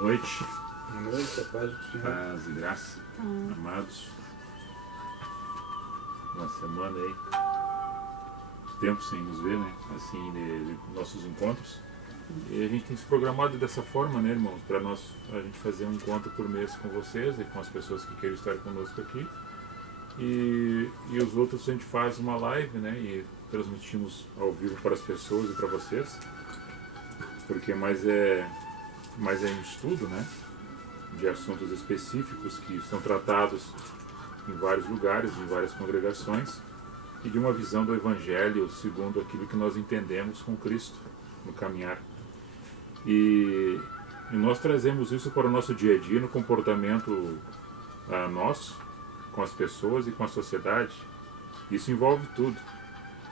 noite. Boa noite, a paz do Senhor. Paz e graça, amados. Uma semana aí. Tempo sem nos ver, né? Assim, de nossos encontros. E a gente tem se programado dessa forma, né, irmãos? Para a gente fazer um encontro por mês com vocês e com as pessoas que querem estar conosco aqui. E os outros a gente faz uma live, né? E transmitimos ao vivo para as pessoas e para vocês. Porque mais é um estudo, né? De assuntos específicos que são tratados em vários lugares, em várias congregações, e de uma visão do Evangelho segundo aquilo que nós entendemos com Cristo no caminhar. E nós trazemos isso para o nosso dia a dia, no comportamento nosso, com as pessoas e com a sociedade. Isso envolve tudo.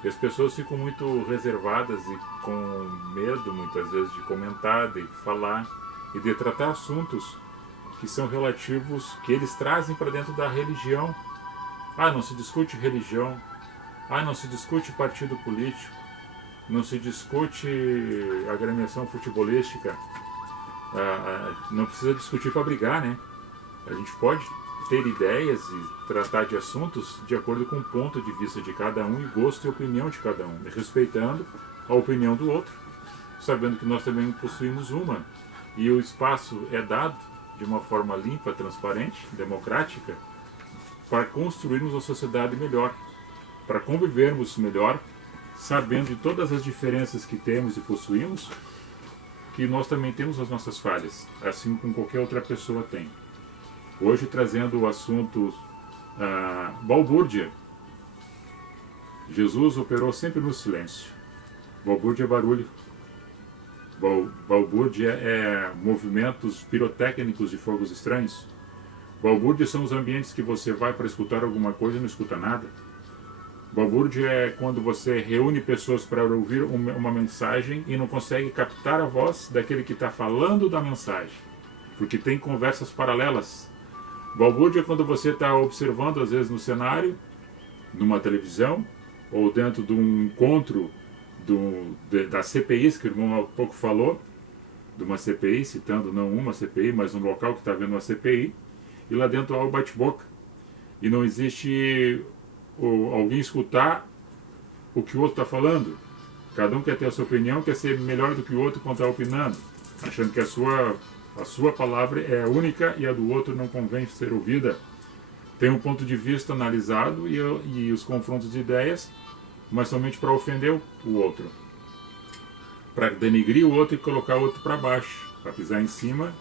E as pessoas ficam muito reservadas e com medo, muitas vezes, de comentar, de falar e de tratar assuntos que são relativos, que eles trazem para dentro da religião. Não se discute religião. Não se discute partido político. Não se discute agremiação futebolística. Não precisa discutir para brigar, né? A gente pode ter ideias e tratar de assuntos de acordo com o ponto de vista de cada um e gosto e opinião de cada um, respeitando a opinião do outro, sabendo que nós também possuímos uma. E o espaço é dado de uma forma limpa, transparente, democrática, para construirmos uma sociedade melhor, para convivermos melhor, sabendo de todas as diferenças que temos e possuímos, que nós também temos as nossas falhas, assim como qualquer outra pessoa tem. Hoje trazendo o assunto balbúrdia. Jesus operou sempre no silêncio. Balbúrdia é barulho. Balbúrdia é movimentos pirotécnicos de fogos estranhos. Balbúrdia são os ambientes que você vai para escutar alguma coisa e não escuta nada. Balbúrdia é quando você reúne pessoas para ouvir uma mensagem e não consegue captar a voz daquele que está falando da mensagem, porque tem conversas paralelas. Balbúrdia é quando você está observando, às vezes no cenário, numa televisão, ou dentro de um encontro da CPI, que o irmão há pouco falou, de uma CPI, citando não uma CPI, mas um local que está vendo uma CPI, e lá dentro há o bate-boca. E não existe alguém escutar o que o outro está falando. Cada um quer ter a sua opinião, quer ser melhor do que o outro quando está opinando, achando que a sua palavra é única e a do outro não convém ser ouvida. Tem um ponto de vista analisado e os confrontos de ideias, mas somente para ofender o outro, para denigrir o outro e colocar o outro para baixo, para pisar em cima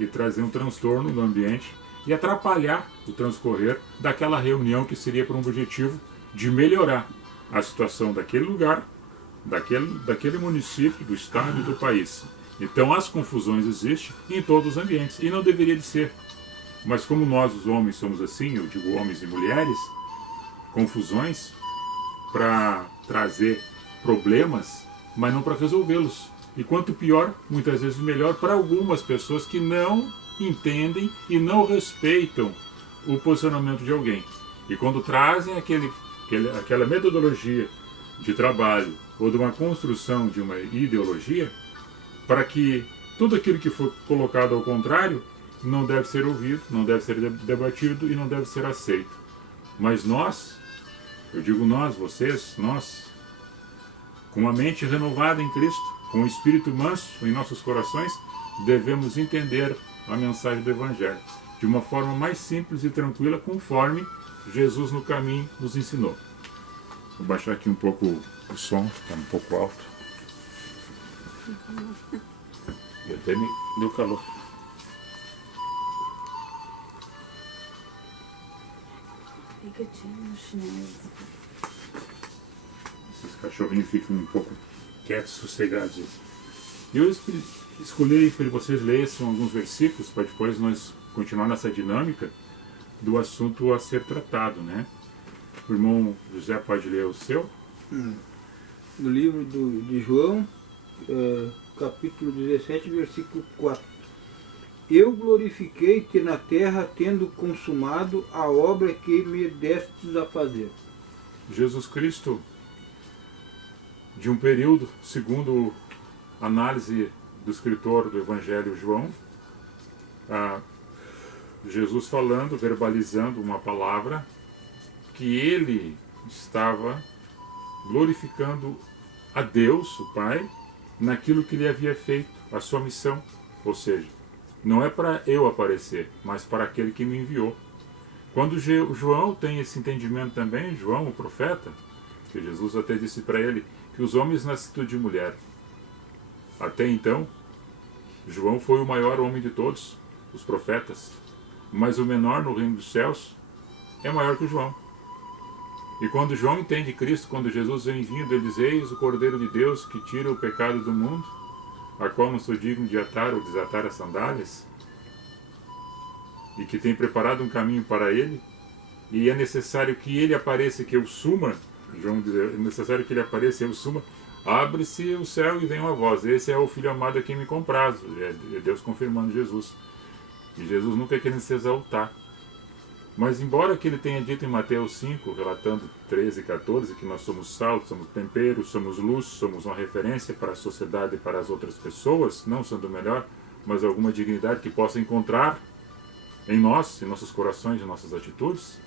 e trazer um transtorno no ambiente e atrapalhar o transcorrer daquela reunião que seria por um objetivo de melhorar a situação daquele lugar, daquele município, do estado e do país. Então as confusões existem em todos os ambientes e não deveria de ser. Mas como nós os homens somos assim, eu digo homens e mulheres, confusões para trazer problemas, mas não para resolvê-los. E quanto pior, muitas vezes melhor para algumas pessoas que não entendem e não respeitam o posicionamento de alguém. E quando trazem aquela metodologia de trabalho ou de uma construção de uma ideologia, para que tudo aquilo que for colocado ao contrário não deve ser ouvido, não deve ser debatido e não deve ser aceito. Mas nós, eu digo nós, vocês, nós, com a mente renovada em Cristo, com o espírito manso em nossos corações, devemos entender a mensagem do Evangelho de uma forma mais simples e tranquila, conforme Jesus no caminho nos ensinou. Vou baixar aqui um pouco o som, está um pouco alto. E até me deu calor. Fica tirando o chinelo. Esses cachorrinhos ficam um pouco quietos, sossegados. E eu escolhi para vocês lerem alguns versículos para depois nós continuar nessa dinâmica do assunto a ser tratado, né? O irmão José pode ler o seu? No livro de João, capítulo 17, versículo 4. Eu glorifiquei-te na terra, tendo consumado a obra que me destes a fazer. Jesus Cristo, de um período, segundo a análise do escritor do Evangelho João, Jesus falando, verbalizando uma palavra que ele estava glorificando a Deus, o Pai, naquilo que ele havia feito, a sua missão. Ou seja, não é para eu aparecer, mas para aquele que me enviou. Quando João tem esse entendimento também, João, o profeta, que Jesus até disse para ele que os homens nascidos de mulher. Até então, João foi o maior homem de todos, os profetas, mas o menor no reino dos céus é maior que João. E quando João entende Cristo, quando Jesus vem vindo, ele diz: eis o Cordeiro de Deus que tira o pecado do mundo, a qual não sou digno de atar ou desatar as sandálias, e que tem preparado um caminho para ele, e é necessário que ele apareça, que eu suma. João diz: é necessário que ele apareça, eu suma. Abre-se o céu e vem uma voz: esse é o Filho amado a quem me comprazo. É Deus confirmando Jesus. E Jesus nunca querendo se exaltar. Mas embora que ele tenha dito em Mateus 5, relatando 13 e 14, que nós somos sal, somos tempero, somos luz, somos uma referência para a sociedade e para as outras pessoas, não sendo melhor, mas alguma dignidade que possa encontrar em nós, em nossos corações, em nossas atitudes,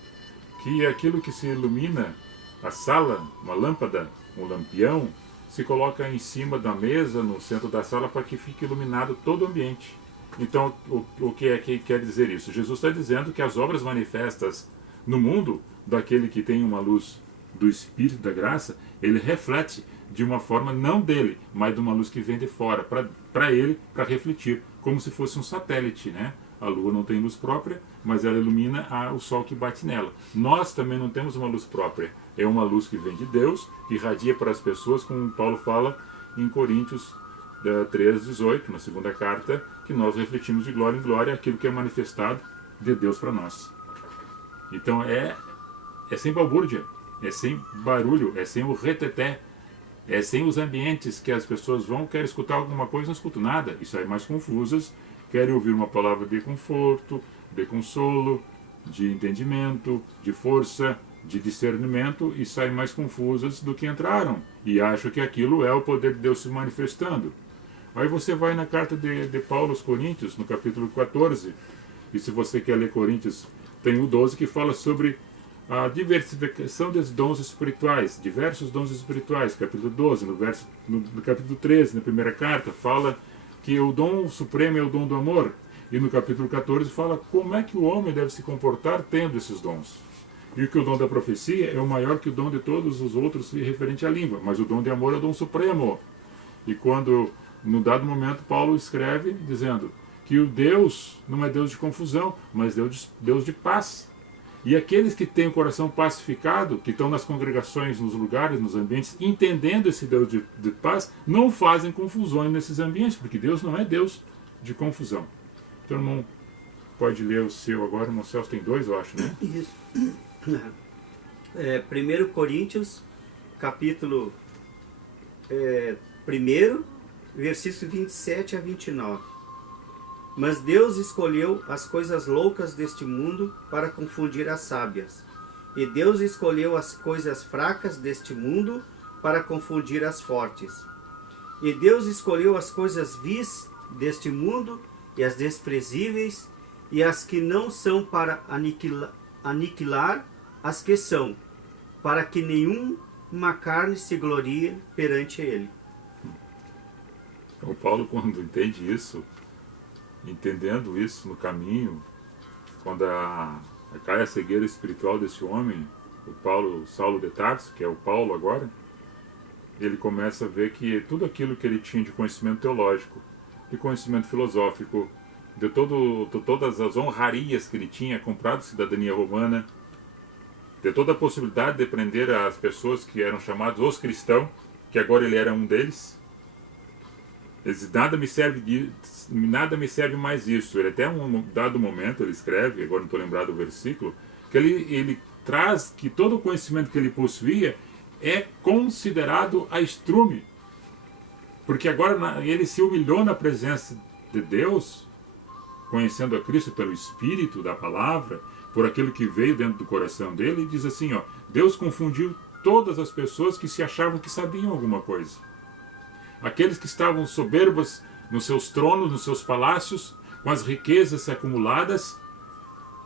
que aquilo que se ilumina, a sala, uma lâmpada, um lampião, se coloca em cima da mesa, no centro da sala, para que fique iluminado todo o ambiente. Então, o que é que quer dizer isso? Jesus está dizendo que as obras manifestas no mundo, daquele que tem uma luz do Espírito da graça, ele reflete de uma forma não dele, mas de uma luz que vem de fora, para ele, para refletir, como se fosse um satélite, né? A lua não tem luz própria, mas ela ilumina o sol que bate nela. Nós também não temos uma luz própria. É uma luz que vem de Deus, que irradia para as pessoas, como Paulo fala em Coríntios 3:18, na segunda carta, que nós refletimos de glória em glória aquilo que é manifestado de Deus para nós. Então é sem balbúrdia, é sem barulho, é sem o reteté, é sem os ambientes que as pessoas querem escutar alguma coisa, não escutam nada, e saem mais confusas, querem ouvir uma palavra de conforto, de consolo, de entendimento, de força, de discernimento, e saem mais confusas do que entraram, e acham que aquilo é o poder de Deus se manifestando. Aí você vai na carta de Paulo aos Coríntios, no capítulo 14, e se você quer ler Coríntios, tem o 12 que fala sobre a diversificação dos dons espirituais, diversos dons espirituais, capítulo 12, no capítulo 13, na primeira carta, fala que o dom supremo é o dom do amor, e no capítulo 14 fala como é que o homem deve se comportar tendo esses dons. E que o dom da profecia é o maior que o dom de todos os outros referente à língua, mas o dom de amor é o dom supremo. E quando, num dado momento, Paulo escreve dizendo que o Deus não é Deus de confusão, mas Deus de paz. E aqueles que têm o coração pacificado, que estão nas congregações, nos lugares, nos ambientes, entendendo esse Deus de paz, não fazem confusões nesses ambientes, porque Deus não é Deus de confusão. Então, irmão, pode ler o seu agora, irmão Celso, tem 2, eu acho, né? Isso. 1 Coríntios, capítulo 1, versículos 27 a 29. Mas Deus escolheu as coisas loucas deste mundo para confundir as sábias. E Deus escolheu as coisas fracas deste mundo para confundir as fortes. E Deus escolheu as coisas vis deste mundo e as desprezíveis e as que não são para aniquilar as que são, para que nenhuma carne se glorie perante ele. O Paulo, quando entende isso, entendendo isso no caminho, quando cai a cegueira espiritual desse homem, o Saulo de Tarso, que é o Paulo agora, ele começa a ver que tudo aquilo que ele tinha de conhecimento teológico, de conhecimento filosófico, de todas as honrarias que ele tinha, comprado cidadania romana, de toda a possibilidade de prender as pessoas que eram chamados os cristãos, que agora ele era um deles. Nada me serve mais isso. Ele até um dado momento, ele escreve, agora não estou lembrado do versículo, que ele traz que todo o conhecimento que ele possuía é considerado a estrume. Porque agora ele se humilhou na presença de Deus, conhecendo a Cristo pelo Espírito da Palavra, por aquilo que veio dentro do coração dele, e diz assim, ó, Deus confundiu todas as pessoas que se achavam que sabiam alguma coisa. Aqueles que estavam soberbos nos seus tronos, nos seus palácios, com as riquezas acumuladas,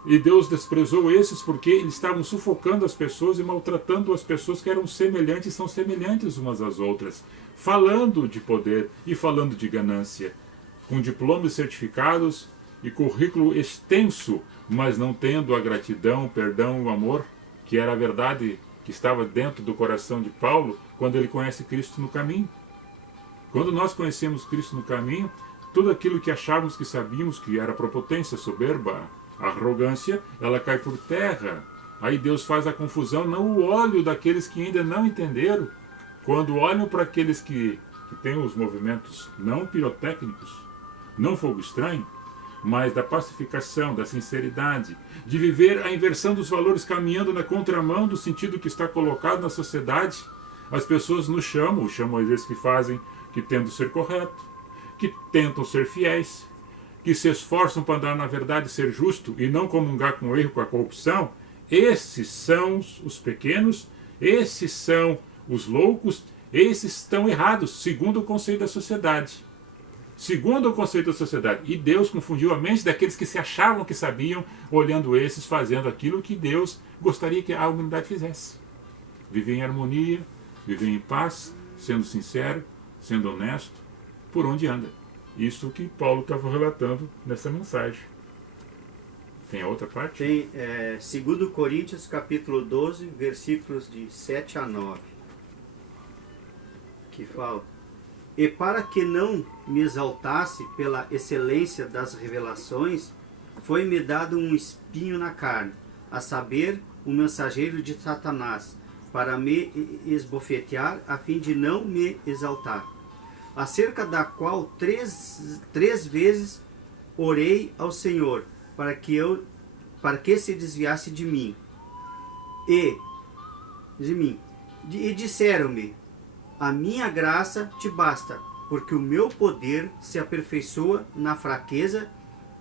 e Deus desprezou esses porque eles estavam sufocando as pessoas e maltratando as pessoas que eram semelhantes e são semelhantes umas às outras, falando de poder e falando de ganância, com diplomas, certificados e currículo extenso, mas não tendo a gratidão, o perdão, o amor, que era a verdade que estava dentro do coração de Paulo quando ele conhece Cristo no caminho. Quando nós conhecemos Cristo no caminho, tudo aquilo que achávamos que sabíamos que era prepotência, soberba, arrogância, ela cai por terra. Aí Deus faz a confusão no olho daqueles que ainda não entenderam. Quando olham para aqueles que têm os movimentos não pirotécnicos, não fogo estranho, mas da pacificação, da sinceridade, de viver a inversão dos valores caminhando na contramão do sentido que está colocado na sociedade, as pessoas nos chamam esses que fazem, que tentam ser correto, que tentam ser fiéis, que se esforçam para andar na verdade e ser justo e não comungar com o erro, com a corrupção. Esses são os pequenos, esses são os loucos, esses estão errados, segundo o conceito da sociedade. Segundo o conceito da sociedade. E Deus confundiu a mente daqueles que se achavam que sabiam, olhando esses, fazendo aquilo que Deus gostaria que a humanidade fizesse. Viver em harmonia, viver em paz, sendo sincero, sendo honesto, por onde anda. Isso que Paulo estava relatando nessa mensagem. Tem a outra parte? Tem 2 Coríntios capítulo 12, versículos de 7 a 9, que fala: E para que não me exaltasse pela excelência das revelações, foi-me dado um espinho na carne, a saber, um mensageiro de Satanás, para me esbofetear, a fim de não me exaltar. Acerca da qual três vezes orei ao Senhor, para que se desviasse de mim. E disseram-me: a minha graça te basta, porque o meu poder se aperfeiçoa na fraqueza.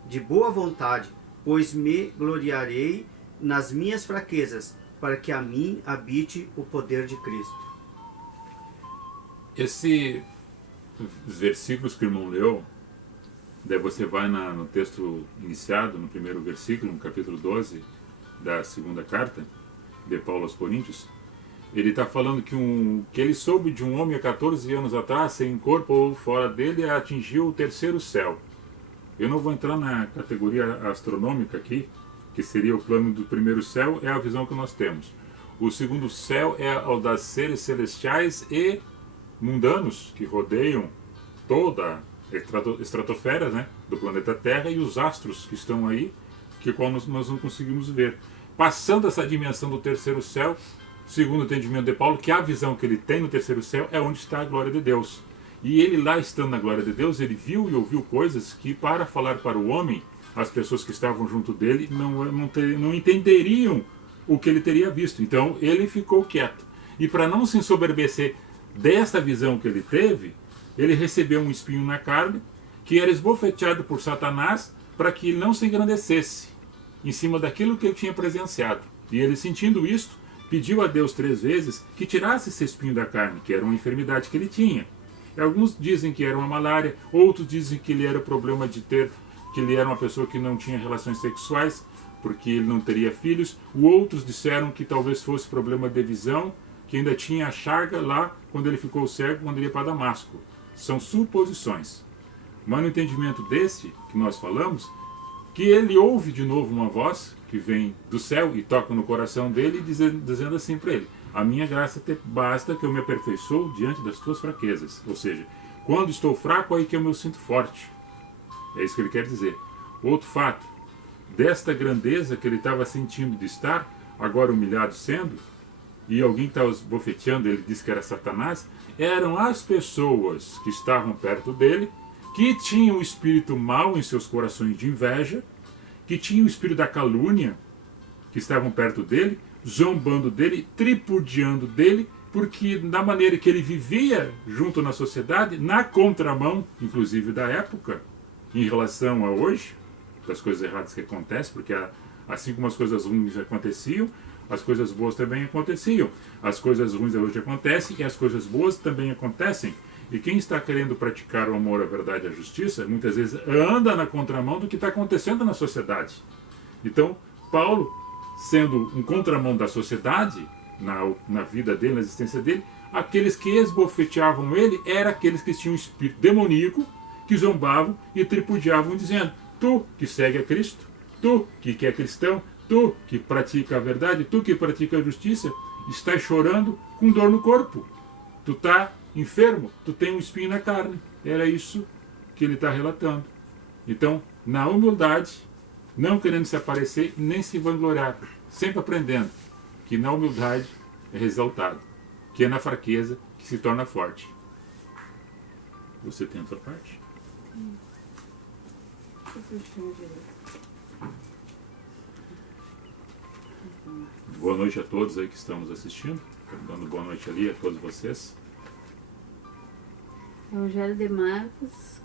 De boa vontade, pois me gloriarei nas minhas fraquezas, para que a mim habite o poder de Cristo. Esses versículos que o irmão leu, daí você vai no texto iniciado, no primeiro versículo, no capítulo 12 da segunda carta de Paulo aos Coríntios. Ele está falando que ele soube de um homem há 14 anos atrás, sem corpo ou fora dele, atingiu o terceiro céu. Eu não vou entrar na categoria astronômica aqui, que seria o plano do primeiro céu, é a visão que nós temos. O segundo céu é o das seres celestiais e mundanos, que rodeiam toda a estratosfera, né, do planeta Terra, e os astros que estão aí, que qual nós não conseguimos ver. Passando essa dimensão do terceiro céu, segundo o entendimento de Paulo, que a visão que ele tem no terceiro céu é onde está a glória de Deus. E ele lá estando na glória de Deus, ele viu e ouviu coisas que, para falar para o homem, as pessoas que estavam junto dele não entenderiam o que ele teria visto. Então ele ficou quieto. E para não se ensoberbecer desta visão que ele teve, ele recebeu um espinho na carne, que era esbofeteado por Satanás, para que ele não se engrandecesse em cima daquilo que ele tinha presenciado. E ele, sentindo isto, pediu a Deus 3 vezes que tirasse esse espinho da carne, que era uma enfermidade que ele tinha. Alguns dizem que era uma malária, outros dizem que ele era o problema de que ele era uma pessoa que não tinha relações sexuais, porque ele não teria filhos. Outros disseram que talvez fosse problema de visão, que ainda tinha a chaga lá quando ele ficou cego, quando ele ia para Damasco. São suposições. Mas no entendimento desse que nós falamos, que ele ouve de novo uma voz que vem do céu e toca no coração dele, dizendo assim para ele: a minha graça te basta, que eu me aperfeiçoo diante das tuas fraquezas. Ou seja, quando estou fraco, aí que eu me sinto forte. É isso que ele quer dizer. Outro fato, desta grandeza que ele estava sentindo de estar, agora humilhado sendo, e alguém que estava bofeteando, ele disse que era Satanás, eram as pessoas que estavam perto dele, que tinham o espírito mau em seus corações de inveja, que tinham o espírito da calúnia, que estavam perto dele, zombando dele, tripudiando dele, porque da maneira que ele vivia junto na sociedade, na contramão, inclusive da época, em relação a hoje, das coisas erradas que acontecem, porque assim como as coisas ruins aconteciam, as coisas boas também aconteciam. As coisas ruins hoje acontecem e as coisas boas também acontecem. E quem está querendo praticar o amor, a verdade e a justiça, muitas vezes anda na contramão do que está acontecendo na sociedade. Então, Paulo, sendo um contramão da sociedade, na vida dele, na existência dele, aqueles que esbofeteavam ele eram aqueles que tinham um espírito demoníaco, que zombavam e tripudiavam, dizendo: tu que segue a Cristo, tu que é cristão, tu que pratica a verdade, tu que pratica a justiça, estás chorando com dor no corpo. Tu está enfermo, tu tem um espinho na carne. Era isso que ele está relatando. Então, na humildade, não querendo se aparecer nem se vangloriar, sempre aprendendo que na humildade é exaltado, que é na fraqueza que se torna forte. Você tem a sua parte? Boa noite a todos aí que estamos assistindo. Dando boa noite ali a todos vocês. Evangelho de Marcos,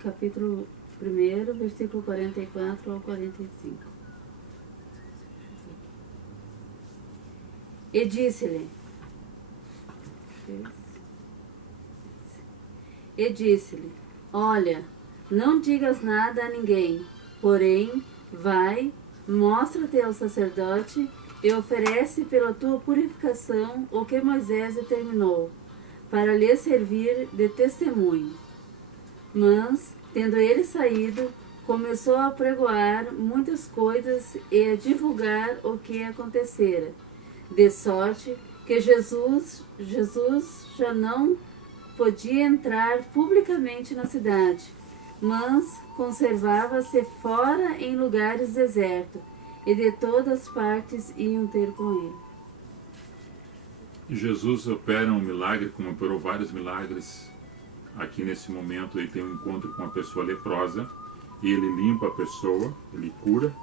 capítulo 1, versículo 44 ao 45. E disse-lhe, olha, não digas nada a ninguém, porém, vai, mostra-te ao sacerdote e oferece pela tua purificação o que Moisés determinou, para lhe servir de testemunho. Mas, tendo ele saído, começou a pregoar muitas coisas e a divulgar o que acontecera, de sorte que Jesus já não podia entrar publicamente na cidade, mas conservava-se fora em lugares desertos, e de todas partes iam ter com ele. Jesus opera um milagre, como operou vários milagres. Aqui nesse momento ele tem um encontro com uma pessoa leprosa, e ele limpa a pessoa, ele cura,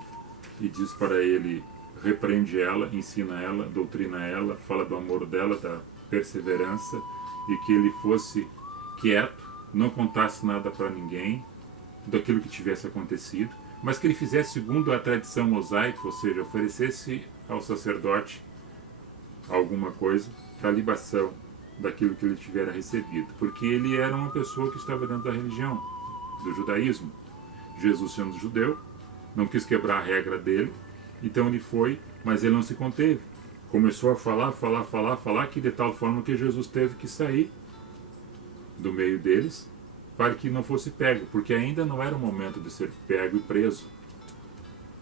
e diz para ele, repreende ela, ensina ela, doutrina ela, fala do amor dela, da perseverança, e que ele fosse quieto, não contasse nada para ninguém daquilo que tivesse acontecido, mas que ele fizesse segundo a tradição mosaica, ou seja, oferecesse ao sacerdote alguma coisa para libação daquilo que ele tivera recebido, porque ele era uma pessoa que estava dentro da religião, do judaísmo. Jesus, sendo judeu, não quis quebrar a regra dele, então ele foi, mas ele não se conteve. Começou a falar, que de tal forma que Jesus teve que sair do meio deles para que não fosse pego, porque ainda não era o momento de ser pego e preso,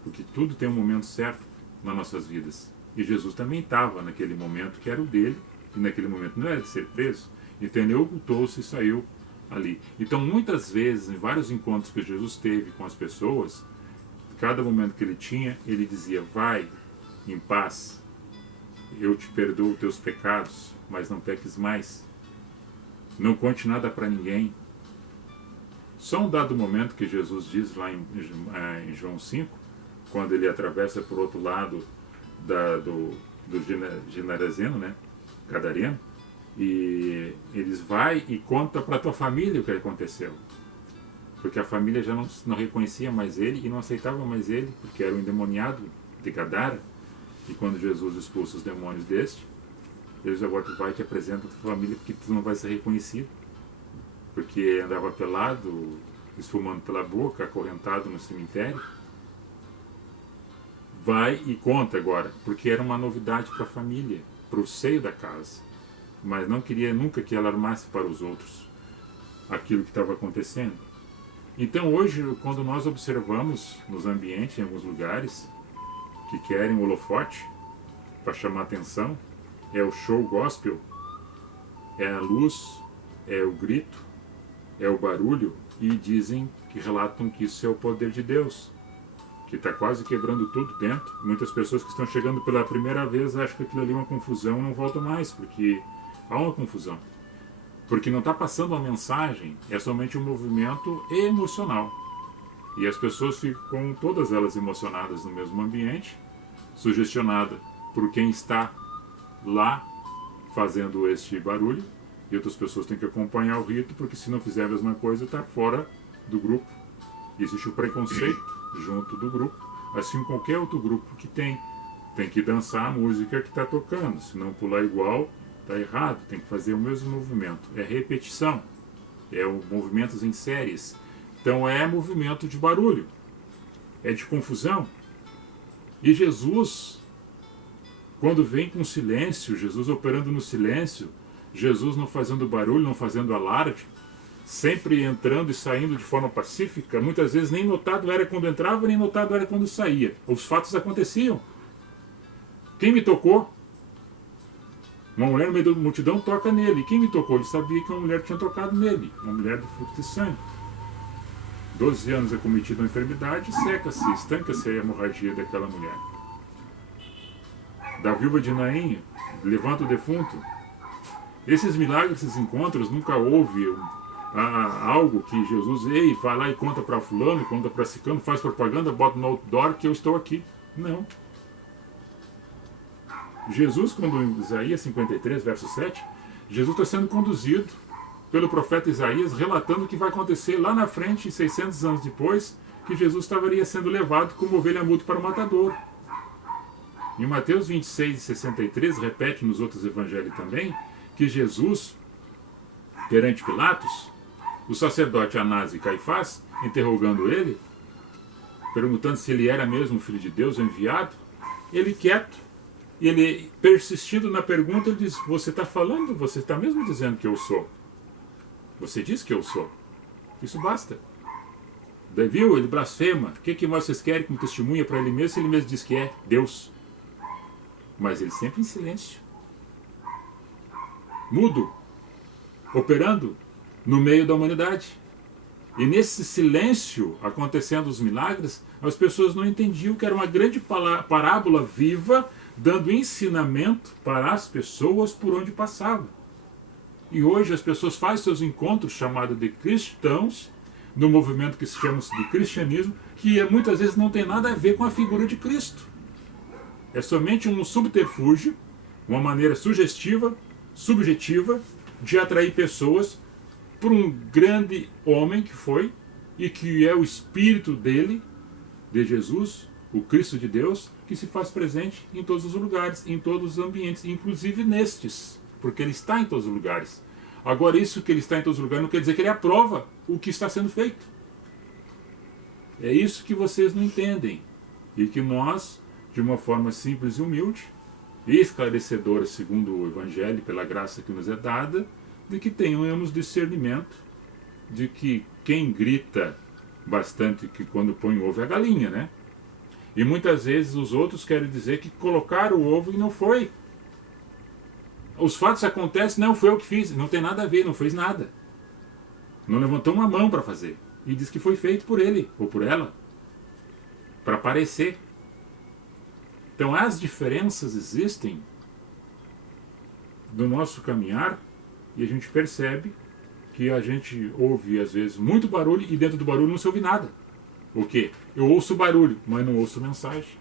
porque tudo tem um momento certo nas nossas vidas. E Jesus também estava naquele momento que era o dele, e naquele momento não era de ser preso, então ele ocultou-se e saiu ali. Então muitas vezes, em vários encontros que Jesus teve com as pessoas, cada momento que ele tinha, ele dizia: vai em paz, eu te perdoo os teus pecados, mas não peques mais, não conte nada para ninguém. Só um dado momento que Jesus diz lá em João 5, quando ele atravessa por outro lado do Genarazeno, né, Gadareno, e eles vai e conta para a tua família o que aconteceu, porque a família já não reconhecia mais ele e não aceitava mais ele, porque era um endemoniado de Gadara. E quando Jesus expulsa os demônios deste, Deus agora tu vai e te apresenta a tua família, porque tu não vai ser reconhecido, porque andava pelado, esfumando pela boca, acorrentado no cemitério. Vai e conta agora, porque era uma novidade para a família, para o seio da casa, mas não queria nunca que alarmasse para os outros aquilo que estava acontecendo. Então hoje, quando nós observamos nos ambientes, em alguns lugares, que querem o holofote para chamar atenção, é o show gospel, é a luz, é o grito, é o barulho, e dizem, que relatam que isso é o poder de Deus, que está quase quebrando tudo dentro. Muitas pessoas que estão chegando pela primeira vez acham que aquilo ali é uma confusão, não voltam mais, porque há uma confusão. Porque não está passando uma mensagem, é somente um movimento emocional. E as pessoas ficam todas elas emocionadas no mesmo ambiente, sugestionadas por quem está lá fazendo este barulho, e outras pessoas têm que acompanhar o rito, porque se não fizer a mesma coisa, está fora do grupo. E existe o preconceito junto do grupo, assim como qualquer outro grupo que tem que dançar a música que está tocando, se não pular igual, Está errado, tem que fazer o mesmo movimento. É repetição, é o movimentos em séries. Então é movimento de barulho, é de confusão. E Jesus, quando vem com silêncio, Jesus operando no silêncio, Jesus não fazendo barulho, não fazendo alarde, sempre entrando e saindo de forma pacífica, muitas vezes nem notado era quando entrava, nem notado era quando saía. Os fatos aconteciam. Quem me tocou? Uma mulher no meio da multidão toca nele. Quem me tocou? Ele sabia que uma mulher tinha tocado nele, uma mulher do fluxo de sangue. 12 anos é cometida uma enfermidade, seca-se, estanca-se a hemorragia daquela mulher. Da viúva de Naim, levanta o defunto. Esses milagres, esses encontros, nunca houve algo que Jesus, vai lá e conta para fulano, conta para ciclano, faz propaganda, bota no outdoor que eu estou aqui. Não. Jesus, quando em Isaías 53, verso 7, Jesus está sendo conduzido pelo profeta Isaías, relatando o que vai acontecer lá na frente, 600 anos depois, que Jesus estaria sendo levado como ovelha muda para o matador. Em Mateus 26 e 63, repete nos outros evangelhos também, que Jesus, perante Pilatos, o sacerdote Anás e Caifás, interrogando ele, perguntando se ele era mesmo o Filho de Deus, o enviado, ele quieto, ele persistindo na pergunta, ele diz, você está falando, você está mesmo dizendo que eu sou. Você diz que eu sou. Isso basta. Daí, viu? Ele blasfema. O que vocês querem como testemunha para ele mesmo, se ele mesmo diz que é Deus? Mas ele sempre em silêncio. Mudo. Operando no meio da humanidade. E nesse silêncio, acontecendo os milagres, as pessoas não entendiam que era uma grande parábola viva, dando ensinamento para as pessoas por onde passavam. E hoje as pessoas fazem seus encontros chamados de cristãos, no movimento que se chama de cristianismo, que muitas vezes não tem nada a ver com a figura de Cristo. É somente um subterfúgio, uma maneira sugestiva, subjetiva, de atrair pessoas por um grande homem que foi, e que é o Espírito dele, de Jesus, o Cristo de Deus, que se faz presente em todos os lugares, em todos os ambientes, inclusive nestes, porque ele está em todos os lugares. Agora, isso que ele está em todos os lugares não quer dizer que ele aprova o que está sendo feito. É isso que vocês não entendem. E que nós, de uma forma simples e humilde, e esclarecedora segundo o Evangelho, pela graça que nos é dada, de que tenhamos discernimento de que quem grita bastante que quando põe o ovo é a galinha, né? E muitas vezes os outros querem dizer que colocaram o ovo e não foi. Os fatos acontecem, não foi eu que fiz, não tem nada a ver, não fez nada. Não levantou uma mão para fazer. E diz que foi feito por ele, ou por ela, para aparecer. Então as diferenças existem no nosso caminhar e a gente percebe que a gente ouve às vezes muito barulho e dentro do barulho não se ouve nada. O quê? Eu ouço barulho, mas não ouço mensagem.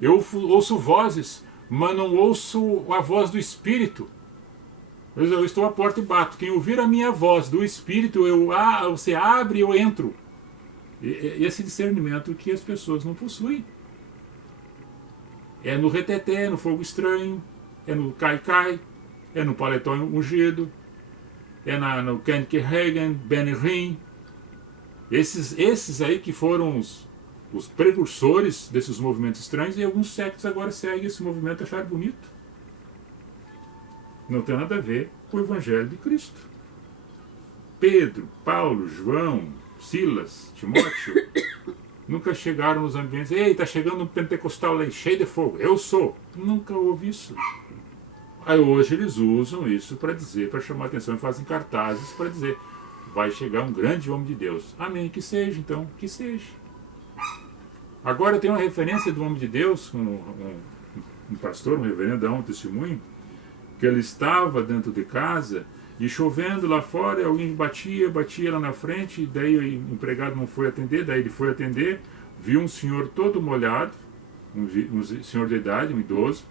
Eu ouço vozes, mas não ouço a voz do Espírito. Eu estou à porta e bato. Quem ouvir a minha voz do Espírito, você abre e eu entro. Esse discernimento que as pessoas não possuem. É no reteté, é no fogo estranho, é no cai-cai, é no paletó ungido, é no Kenneth Hagen, Benny Hinn. Esses aí que foram os precursores desses movimentos estranhos, e alguns séculos agora seguem esse movimento e acharam bonito. Não tem nada a ver com o Evangelho de Cristo. Pedro, Paulo, João, Silas, Timóteo nunca chegaram nos ambientes. Ei, está chegando um pentecostal aí cheio de fogo, eu sou. Nunca houve isso. Aí hoje eles usam isso para dizer, para chamar a atenção, e fazem cartazes para dizer, vai chegar um grande homem de Deus. Amém, que seja então, que seja. Agora tem uma referência do homem de Deus, um pastor, um reverendo, dá um testemunho, que ele estava dentro de casa e chovendo lá fora, alguém batia lá na frente, daí o empregado não foi atender, daí ele foi atender, viu um senhor todo molhado, um senhor de idade, um idoso,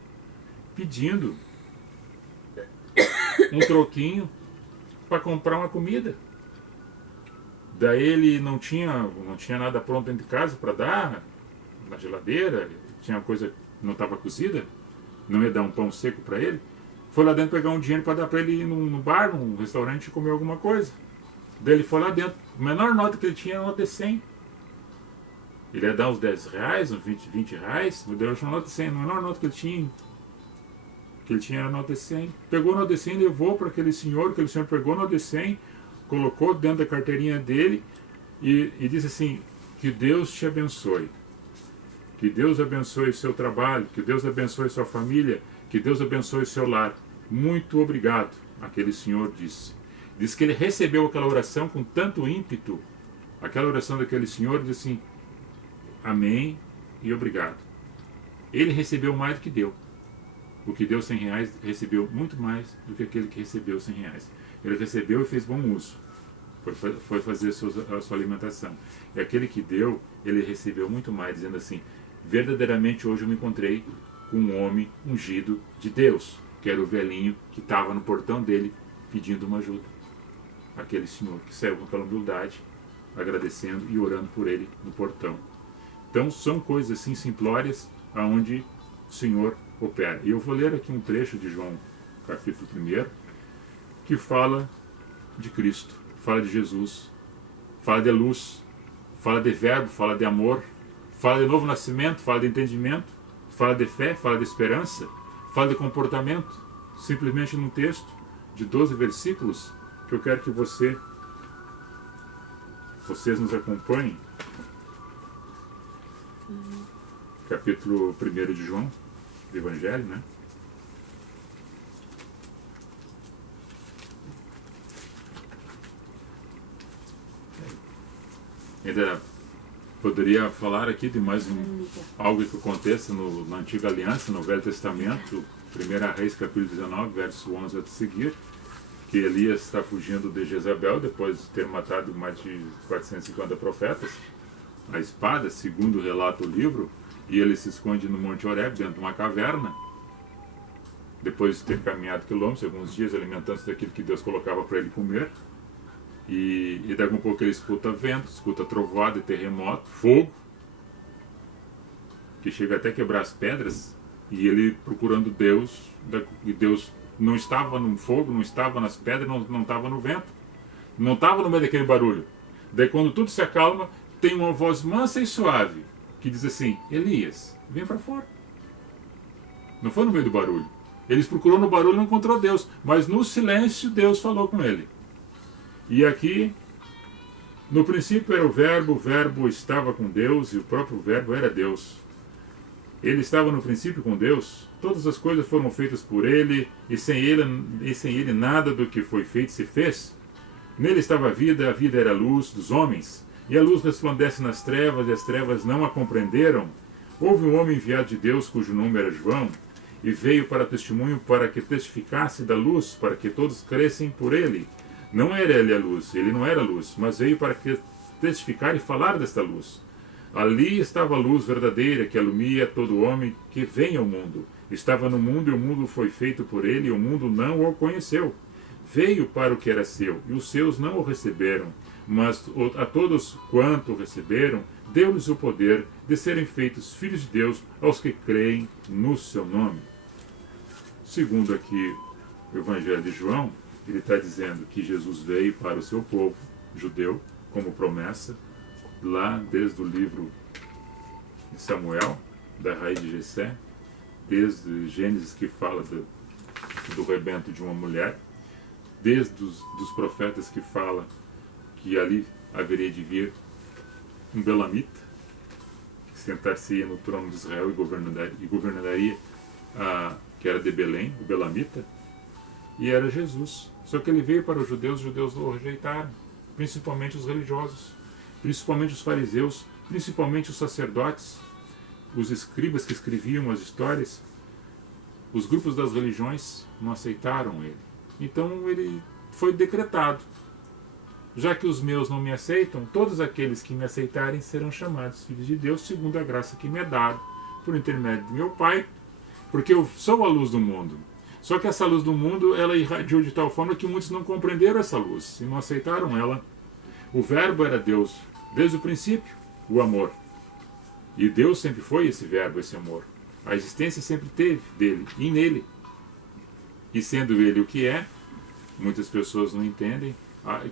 pedindo um troquinho para comprar uma comida. Daí ele não tinha nada pronto dentro de casa para dar, na geladeira, tinha coisa que não estava cozida, não ia dar um pão seco para ele. foi lá dentro pegar um dinheiro para dar para ele ir no bar, num restaurante, comer alguma coisa. Daí ele foi lá dentro. A menor nota que ele tinha era uma nota de 100. Ele ia dar uns 10 reais, uns 20 reais. Deu uma nota de 100. A menor nota que ele tinha era a nota de 100. Pegou a nota de 100, levou para aquele senhor pegou a nota de 100, colocou dentro da carteirinha dele e disse assim: que Deus te abençoe. Que Deus abençoe seu trabalho, que Deus abençoe sua família, que Deus abençoe seu lar. Muito obrigado, aquele senhor disse. Diz que ele recebeu aquela oração com tanto ímpeto, aquela oração daquele senhor, disse assim: amém e obrigado. Ele recebeu mais do que deu. O que deu 100 reais recebeu muito mais do que aquele que recebeu 100 reais. Ele recebeu e fez bom uso. Foi fazer a sua alimentação. E aquele que deu, ele recebeu muito mais, dizendo assim: verdadeiramente hoje eu me encontrei com um homem ungido de Deus, que era o velhinho que estava no portão dele pedindo uma ajuda. Aquele senhor que saiu com aquela humildade, agradecendo e orando por ele no portão. Então são coisas assim simplórias aonde o Senhor opera. E eu vou ler aqui um trecho de João capítulo 1, que fala de Cristo, fala de Jesus, fala de luz, fala de verbo, fala de amor, fala de novo nascimento, fala de entendimento, fala de fé, fala de esperança, fala de comportamento, simplesmente num texto de 12 versículos, que eu quero que vocês nos acompanhem. Capítulo 1 de João, do Evangelho, né? Ainda poderia falar aqui de mais algo que aconteça na Antiga Aliança, no Velho Testamento, 1 Reis, capítulo 19, verso 11 a seguir, que Elias está fugindo de Jezabel depois de ter matado mais de 450 profetas, a espada, segundo relata o livro, e ele se esconde no Monte Horeb, dentro de uma caverna, depois de ter caminhado quilômetros, alguns dias, alimentando-se daquilo que Deus colocava para ele comer. E daqui a pouco ele escuta vento, escuta trovoada e terremoto, fogo, que chega até a quebrar as pedras, e ele procurando Deus, e Deus não estava no fogo, não estava nas pedras, não estava no vento, não estava no meio daquele barulho. Daí quando tudo se acalma, tem uma voz mansa e suave, que diz assim: Elias, vem para fora. Não foi no meio do barulho. Eles procurou no barulho e não encontrou Deus, mas no silêncio Deus falou com ele. E aqui, no princípio era o verbo estava com Deus e o próprio verbo era Deus. Ele estava no princípio com Deus, todas as coisas foram feitas por ele e sem ele nada do que foi feito se fez. Nele estava a vida era a luz dos homens, e a luz resplandece nas trevas e as trevas não a compreenderam. Houve um homem enviado de Deus cujo nome era João, e veio para testemunho para que testificasse da luz, para que todos crescem por ele. Não era ele a luz, ele não era a luz, mas veio para que testificar e falar desta luz. Ali estava a luz verdadeira que alumia todo homem que vem ao mundo. Estava no mundo e o mundo foi feito por ele e o mundo não o conheceu. Veio para o que era seu e os seus não o receberam, mas a todos quanto o receberam, deu-lhes o poder de serem feitos filhos de Deus aos que creem no seu nome. Segundo aqui o Evangelho de João, ele está dizendo que Jesus veio para o seu povo judeu, como promessa, lá desde o livro de Samuel, da raiz de Jessé, desde Gênesis, que fala do rebento de uma mulher, desde dos profetas que fala que ali haveria de vir um belamita, que sentar-se no trono de Israel e governaria que era de Belém, o belamita, e era Jesus. Só que ele veio para os judeus o rejeitaram, principalmente os religiosos, principalmente os fariseus, principalmente os sacerdotes, os escribas que escreviam as histórias, os grupos das religiões não aceitaram ele. Então ele foi decretado: já que os meus não me aceitam, todos aqueles que me aceitarem serão chamados filhos de Deus, segundo a graça que me é dada por intermédio de meu Pai, porque eu sou a luz do mundo. Só que essa luz do mundo, ela irradiou de tal forma que muitos não compreenderam essa luz e não aceitaram ela. O verbo era Deus, desde o princípio, o amor. E Deus sempre foi esse verbo, esse amor. A existência sempre teve dele e nele. E sendo ele o que é, muitas pessoas não entendem,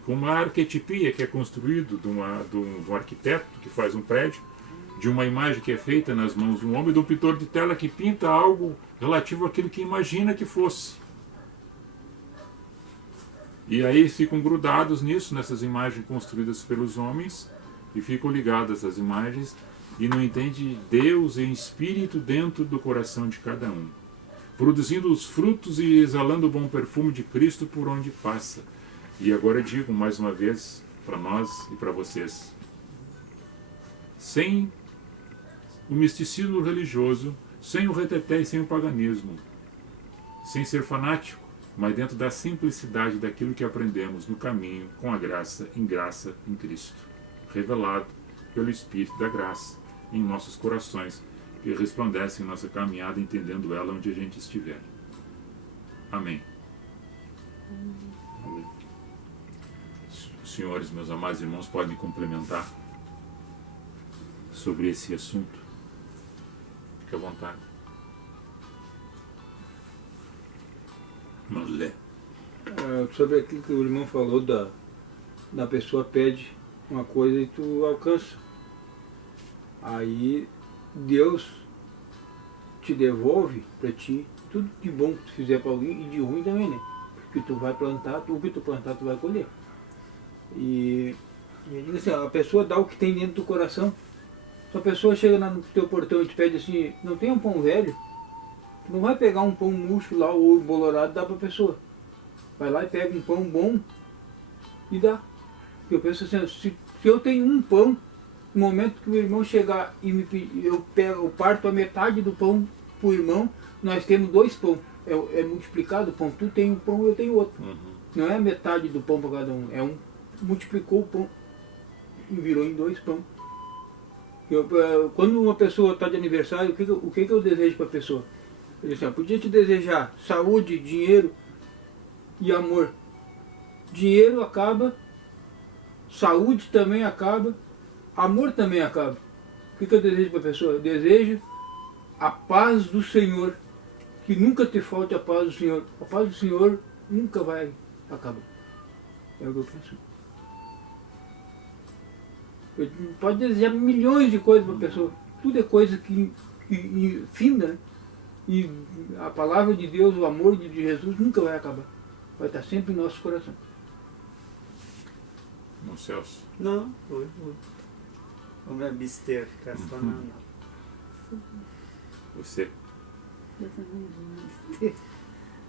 com uma arquetipia que é construído de um arquiteto que faz um prédio, de uma imagem que é feita nas mãos de um homem, de um pintor de tela que pinta algo relativo àquilo que imagina que fosse. E aí ficam grudados nisso, nessas imagens construídas pelos homens, e ficam ligadas às imagens, e não entende Deus em espírito dentro do coração de cada um, produzindo os frutos e exalando o bom perfume de Cristo por onde passa. E agora digo mais uma vez para nós e para vocês, sem o misticismo religioso, sem o reteté e sem o paganismo, sem ser fanático, mas dentro da simplicidade daquilo que aprendemos no caminho, com a graça em Cristo, revelado pelo Espírito da graça em nossos corações, que resplandece em nossa caminhada, entendendo ela onde a gente estiver. Amém. Amém. Os senhores, meus amados irmãos, podem complementar sobre esse assunto. Fique à vontade. Vamos ler. Sobre aquilo que o irmão falou da pessoa pede uma coisa e tu alcança. Aí Deus te devolve para ti tudo de bom que tu fizer para alguém e de ruim também, né? Porque tu vai plantar, o que tu plantar tu vai colher. E assim, a pessoa dá o que tem dentro do coração. Se a pessoa chega no teu portão e te pede assim, não tem um pão velho? Tu não vai pegar um pão murcho lá ou bolorado e dá para a pessoa. Vai lá e pega um pão bom e dá. Porque eu penso assim, se eu tenho um pão, no momento que o irmão chegar e me pedir, eu parto a metade do pão para o irmão, nós temos 2 pão. É multiplicado o pão. Tu tem um pão, eu tenho outro. Uhum. Não é a metade do pão para cada um. É um. Multiplicou o pão e virou em 2 pão. Quando uma pessoa está de aniversário, o que eu desejo para a pessoa? Eu disse, podia te desejar saúde, dinheiro e amor. Dinheiro acaba, saúde também acaba, amor também acaba. O que eu desejo para a pessoa? Eu desejo a paz do Senhor, que nunca te falte a paz do Senhor. A paz do Senhor nunca vai acabar. É o que eu penso. Pode desejar milhões de coisas para a pessoa. Tudo é coisa que finda, né? E a palavra de Deus, o amor de Jesus nunca vai acabar. Vai estar sempre em nosso coração. Não, Celso? Não, vou me abster, ficar só na... Você? Eu também vou.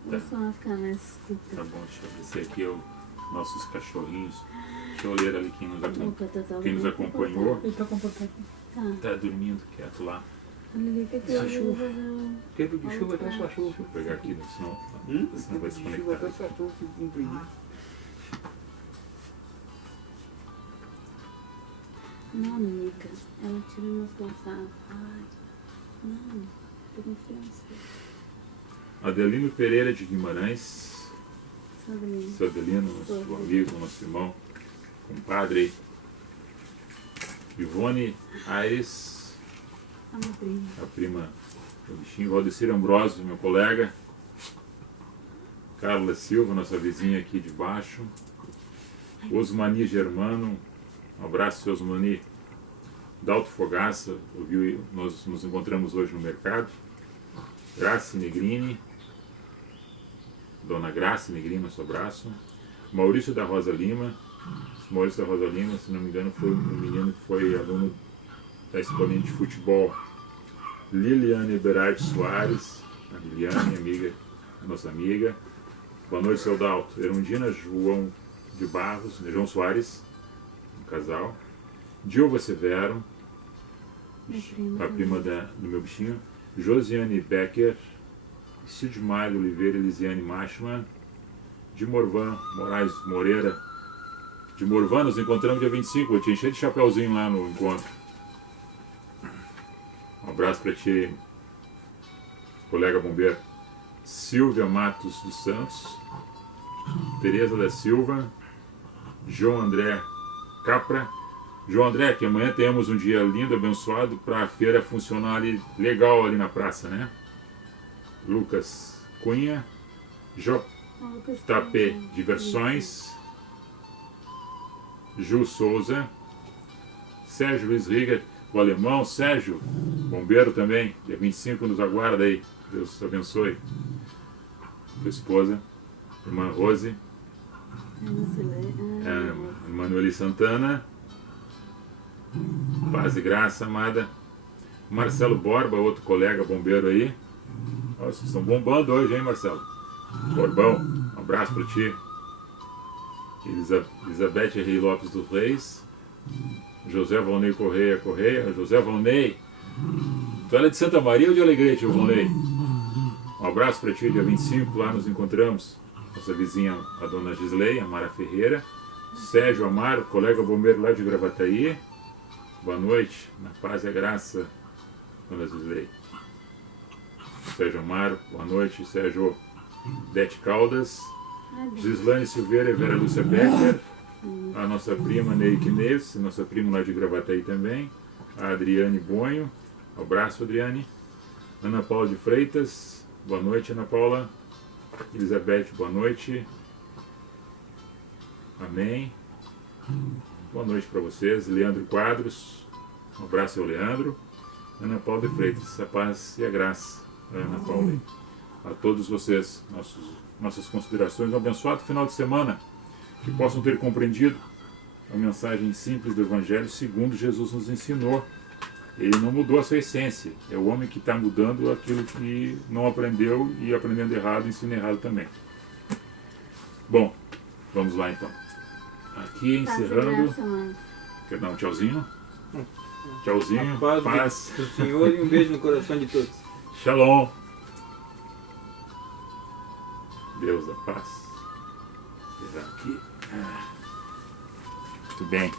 Vou só ficar na escuta. Tá bom, deixa eu ver. Esse aqui é o nossos cachorrinhos. Deixa eu ler ali quem nos acompanhou. Ele está comportado. Tá dormindo quieto lá. Essa chuva. Tempo de chuva até sua chuva. Deixa eu pegar aqui, senão vai desconectar. Até sua chuva fica impedido. Não, amiga. Ela tira meus calçados. Ai, não. Tô com criança. Adelino Pereira de Guimarães. Seu Adelino, nosso amigo, nosso irmão, compadre. Ivone Aires, a prima do bichinho. Valdecir Ambrosio, meu colega. Carla Silva, nossa vizinha aqui de baixo. Osmani Germano, um abraço, Osmani. Dalto Fogaça, nós nos encontramos hoje no mercado. Graça Negrini, Dona Graça Negrini, nosso abraço. Maurício da Rosa Lima. Maurício da Rosa Lima, se não me engano, foi um menino que foi aluno da escolinha de futebol. Liliane Berardi Soares, a Liliane, amiga, nossa amiga. Boa noite, seu Dalto. Erundina João de Barros, João Soares, um casal. Dilva Severo, a prima do meu bichinho. Josiane Becker, Sidmar Oliveira, Elisiane Machman. De Morvan Moraes Moreira. De Morvan, nos encontramos dia 25, eu tinha cheio de chapeuzinho lá no encontro. Um abraço para ti, colega bombeiro. Silvia Matos dos Santos, Tereza da Silva, João André Capra. João André, que amanhã temos um dia lindo, abençoado, para a feira funcionar ali, legal ali na praça, né? Lucas Cunha, JP Diversões, Ju Souza, Sérgio Luiz Riga, o alemão, Sérgio, bombeiro também, dia 25 nos aguarda aí, Deus abençoe. Tua esposa, irmã Rose, Manueli Santana, paz e graça, amada. Marcelo Borba, outro colega bombeiro aí. Nossa, vocês estão bombando hoje, hein, Marcelo? Borbão, um abraço para ti. Elizabeth Rei Lopes dos Reis, José Valnei Correia, José Valnei. Tu é de Santa Maria ou de Alegrete, Valnei? Um abraço para ti, dia 25, lá nos encontramos. Nossa vizinha, a dona Gisley, a Mara Ferreira. Sérgio Amaro, colega bombeiro lá de Gravataí. Boa noite, na paz e a graça, dona Gisley. Sérgio Amaro, boa noite. Sérgio Dete Caldas. Gislane Silveira e Vera Lúcia Becker. A nossa prima Neike Neves, nossa prima lá de Gravataí também. A Adriane Bonho. Um abraço, Adriane. Ana Paula de Freitas. Boa noite, Ana Paula. Elizabeth, boa noite. Amém. Boa noite para vocês. Leandro Quadros. Um abraço ao Leandro. Ana Paula de Freitas. A paz e a graça. Ana Paula. A todos vocês, nossas considerações. Um abençoado final de semana. Que possam ter compreendido a mensagem simples do Evangelho segundo Jesus nos ensinou. Ele não mudou a sua essência. É o homem que está mudando aquilo que não aprendeu e aprendendo errado, ensina errado também. Bom, vamos lá então. Aqui encerrando. Quer dar um tchauzinho? Tchauzinho, paz. Do Senhor e um beijo no coração de todos. Shalom. Deus da paz. Vou aqui. Muito bem.